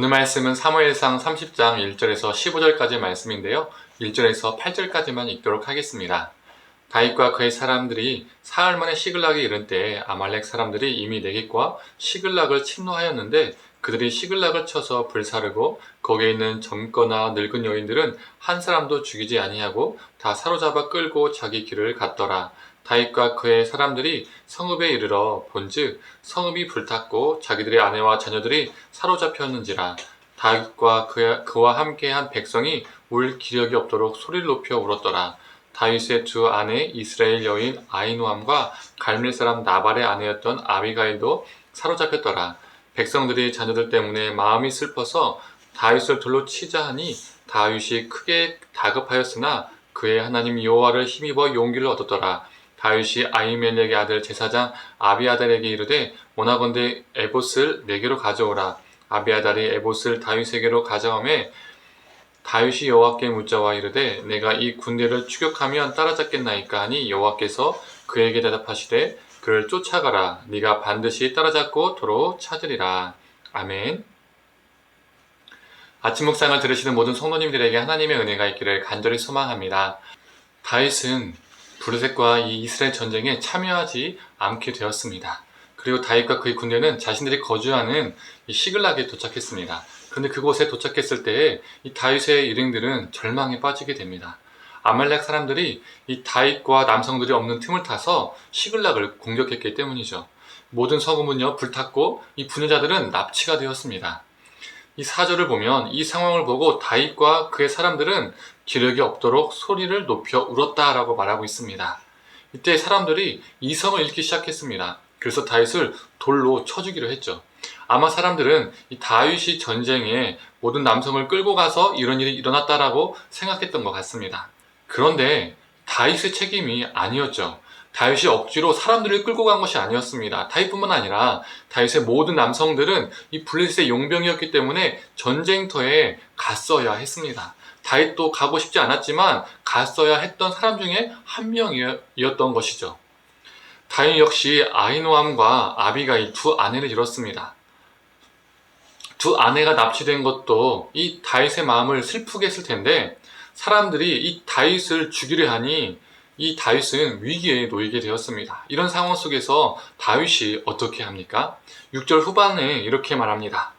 오늘 말씀은 사무엘상 30장 1절에서 15절까지의 말씀인데요. 1절에서 8절까지만 읽도록 하겠습니다. 다윗과 그의 사람들이 사흘 만에 시글락에 이른 때에 아말렉 사람들이 이미 네겝과 시글락을 침노하였는데 그들이 시글락을 쳐서 불사르고 거기에 있는 젊거나 늙은 여인들은 한 사람도 죽이지 아니하고 다 사로잡아 끌고 자기 길을 갔더라. 다윗과 그의 사람들이 성읍에 이르러 본즉 성읍이 불탔고 자기들의 아내와 자녀들이 사로잡혔는지라. 다윗과 그와 함께한 백성이 울 기력이 없도록 소리를 높여 울었더라. 다윗의 두 아내 이스라엘 여인 아히노암과 갈멜 사람 나발의 아내였던 아비가일도 사로잡혔더라. 백성들이 자녀들 때문에 마음이 슬퍼서 다윗을 돌로 치자 하니 다윗이 크게 다급하였으나 그의 하나님 여호와를 힘입어 용기를 얻었더라. 다윗이 아히멜렉의 아들 제사장 아비아달에게 이르되 원하건대 에봇을 내게로 가져오라. 아비아달이 에봇을 다윗에게로 가져오매 다윗이 여호와께 묻자와 이르되 내가 이 군대를 추격하면 따라잡겠나이까 하니 여호와께서 그에게 대답하시되 그를 쫓아가라. 네가 반드시 따라잡고 도로 찾으리라. 아멘. 아침 묵상을 들으시는 모든 성도님들에게 하나님의 은혜가 있기를 간절히 소망합니다. 다윗은 블레셋과 이 이스라엘 전쟁에 참여하지 않게 되었습니다. 그리고 다윗과 그의 군대는 자신들이 거주하는 이 시글락에 도착했습니다. 그런데 그곳에 도착했을 때에 이 다윗의 일행들은 절망에 빠지게 됩니다. 아말렉 사람들이 이 다윗과 남성들이 없는 틈을 타서 시글락을 공격했기 때문이죠. 모든 성읍은요 불탔고 이 분유자들은 납치가 되었습니다. 이 4절을 보면 이 상황을 보고 다윗과 그의 사람들은 기력이 없도록 소리를 높여 울었다라고 말하고 있습니다. 이때 사람들이 이성을 잃기 시작했습니다. 그래서 다윗을 돌로 쳐주기로 했죠. 아마 사람들은 이 다윗이 전쟁에 모든 남성을 끌고 가서 이런 일이 일어났다라고 생각했던 것 같습니다. 그런데 다윗의 책임이 아니었죠. 다윗이 억지로 사람들을 끌고 간 것이 아니었습니다. 다윗뿐만 아니라 다윗의 모든 남성들은 이 블레셋의 용병이었기 때문에 전쟁터에 갔어야 했습니다. 다윗도 가고 싶지 않았지만 갔어야 했던 사람 중에 한 명이었던 것이죠. 다윗 역시 아히노암과 아비가일 두 아내를 잃었습니다. 두 아내가 납치된 것도 이 다윗의 마음을 슬프게 했을 텐데 사람들이 이 다윗을 죽이려 하니 이 다윗은 위기에 놓이게 되었습니다. 이런 상황 속에서 다윗이 어떻게 합니까? 6절 후반에 이렇게 말합니다.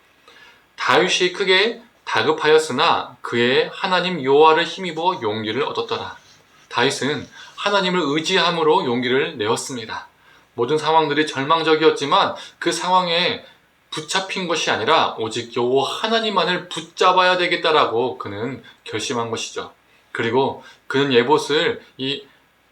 다윗이 크게 다급하였으나 그의 하나님 여호와를 힘입어 용기를 얻었더라. 다윗은 하나님을 의지함으로 용기를 내었습니다. 모든 상황들이 절망적이었지만 그 상황에 붙잡힌 것이 아니라 오직 여호와 하나님만을 붙잡아야 되겠다라고 그는 결심한 것이죠. 그리고 그는 에봇을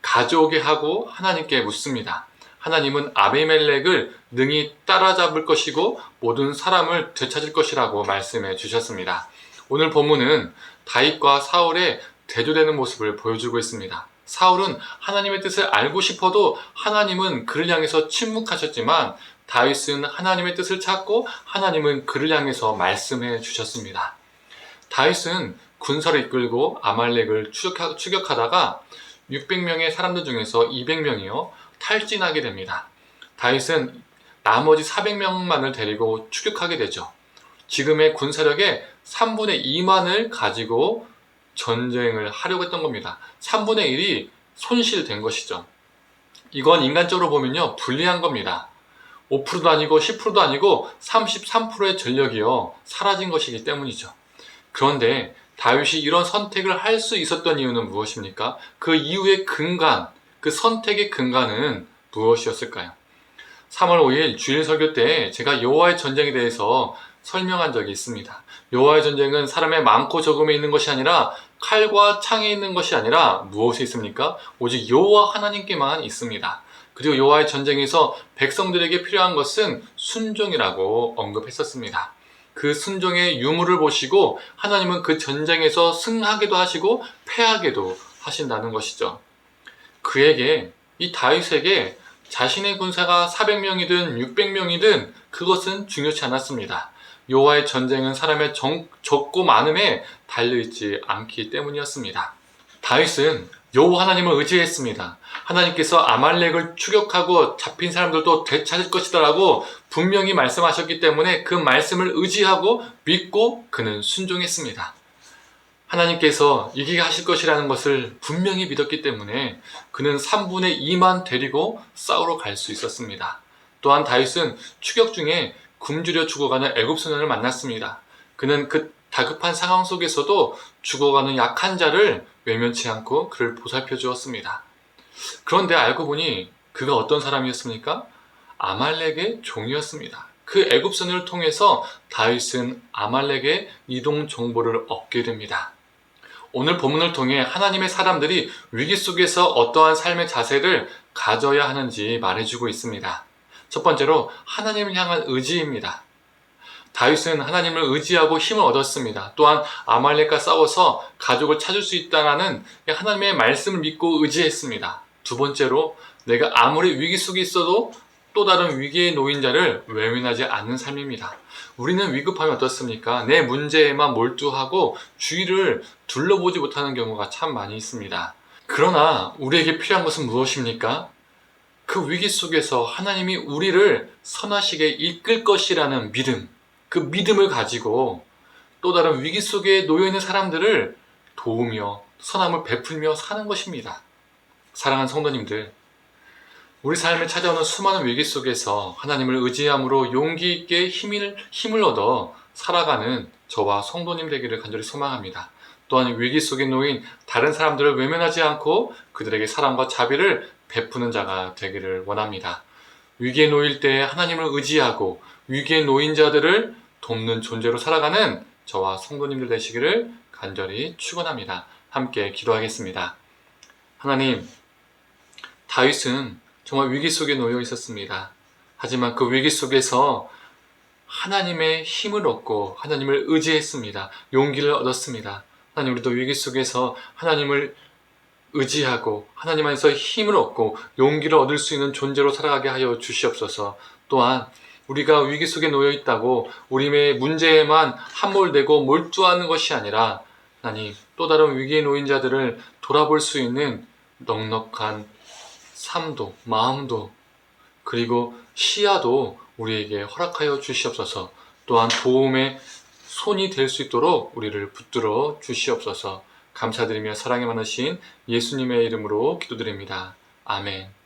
가져오게 하고 하나님께 묻습니다. 하나님은 아비멜렉을 능히 따라잡을 것이고 모든 사람을 되찾을 것이라고 말씀해 주셨습니다. 오늘 본문은 다윗과 사울의 대조되는 모습을 보여주고 있습니다. 사울은 하나님의 뜻을 알고 싶어도 하나님은 그를 향해서 침묵하셨지만 다윗은 하나님의 뜻을 찾고 하나님은 그를 향해서 말씀해 주셨습니다. 다윗은 군사를 이끌고 아말렉을 추격하다가 600명의 사람들 중에서 200명이요 탈진하게 됩니다. 다윗은 나머지 400명만을 데리고 추격하게 되죠. 지금의 군사력의 3분의 2만을 가지고 전쟁을 하려고 했던 겁니다. 3분의 1이 손실된 것이죠. 이건 인간적으로 보면요 불리한 겁니다. 5%도 아니고 10%도 아니고 33%의 전력이요 사라진 것이기 때문이죠. 그런데 다윗이 이런 선택을 할 수 있었던 이유는 무엇입니까? 그 이유의 근간, 그 선택의 근간은 무엇이었을까요? 3월 5일 주일 설교 때 제가 여호와의 전쟁에 대해서 설명한 적이 있습니다. 여호와의 전쟁은 사람의 많고 적음에 있는 것이 아니라 칼과 창에 있는 것이 아니라 무엇에 있습니까? 오직 여호와 하나님께만 있습니다. 그리고 여호와의 전쟁에서 백성들에게 필요한 것은 순종이라고 언급했었습니다. 그 순종의 유무를 보시고 하나님은 그 전쟁에서 승하게도 하시고 패하게도 하신다는 것이죠. 그에게 이 다윗에게 자신의 군사가 400명이든 600명이든 그것은 중요치 않았습니다. 여호와의 전쟁은 사람의 적고 많음에 달려있지 않기 때문이었습니다. 다윗은 여호와 하나님을 의지했습니다. 하나님께서 아말렉을 추격하고 잡힌 사람들도 되찾을 것이다라고 분명히 말씀하셨기 때문에 그 말씀을 의지하고 믿고 그는 순종했습니다. 하나님께서 이기게 하실 것이라는 것을 분명히 믿었기 때문에 그는 3분의 2만 데리고 싸우러 갈 수 있었습니다. 또한 다윗은 추격 중에 굶주려 죽어가는 애굽 소년을 만났습니다. 그는 그 다급한 상황 속에서도 죽어가는 약한 자를 외면치 않고 그를 보살펴 주었습니다. 그런데 알고 보니 그가 어떤 사람이었습니까? 아말렉의 종이었습니다. 그 애굽 소년을 통해서 다윗은 아말렉의 이동 정보를 얻게 됩니다. 오늘 본문을 통해 하나님의 사람들이 위기 속에서 어떠한 삶의 자세를 가져야 하는지 말해주고 있습니다. 첫 번째로 하나님을 향한 의지입니다. 다윗은 하나님을 의지하고 힘을 얻었습니다. 또한 아말렉과 싸워서 가족을 찾을 수 있다는 하나님의 말씀을 믿고 의지했습니다. 두 번째로 내가 아무리 위기 속에 있어도 또 다른 위기에 놓인 자를 외면하지 않는 삶입니다. 우리는 위급하면 어떻습니까? 내 문제에만 몰두하고 주위를 둘러보지 못하는 경우가 참 많이 있습니다. 그러나 우리에게 필요한 것은 무엇입니까? 그 위기 속에서 하나님이 우리를 선하시게 이끌 것이라는 믿음, 그 믿음을 가지고 또 다른 위기 속에 놓여있는 사람들을 도우며 선함을 베풀며 사는 것입니다. 사랑하는 성도님들, 우리 삶에 찾아오는 수많은 위기 속에서 하나님을 의지함으로 용기 있게 힘을 얻어 살아가는 저와 성도님 되기를 간절히 소망합니다. 또한 위기 속에 놓인 다른 사람들을 외면하지 않고 그들에게 사랑과 자비를 베푸는 자가 되기를 원합니다. 위기에 놓일 때 하나님을 의지하고 위기에 놓인 자들을 돕는 존재로 살아가는 저와 성도님들 되시기를 간절히 축원합니다. 함께 기도하겠습니다. 하나님, 다윗은 정말 위기 속에 놓여 있었습니다. 하지만 그 위기 속에서 하나님의 힘을 얻고 하나님을 의지했습니다. 용기를 얻었습니다. 하나님, 우리도 위기 속에서 하나님을 의지하고 하나님 안에서 힘을 얻고 용기를 얻을 수 있는 존재로 살아가게 하여 주시옵소서. 또한 우리가 위기 속에 놓여 있다고 우리의 문제에만 함몰되고 몰두하는 것이 아니라 하나님, 또 다른 위기에 놓인 자들을 돌아볼 수 있는 넉넉한 삶도, 마음도, 그리고 시야도 우리에게 허락하여 주시옵소서. 또한 도움의 손이 될 수 있도록 우리를 붙들어 주시옵소서. 감사드리며 사랑이 많으신 예수님의 이름으로 기도드립니다. 아멘.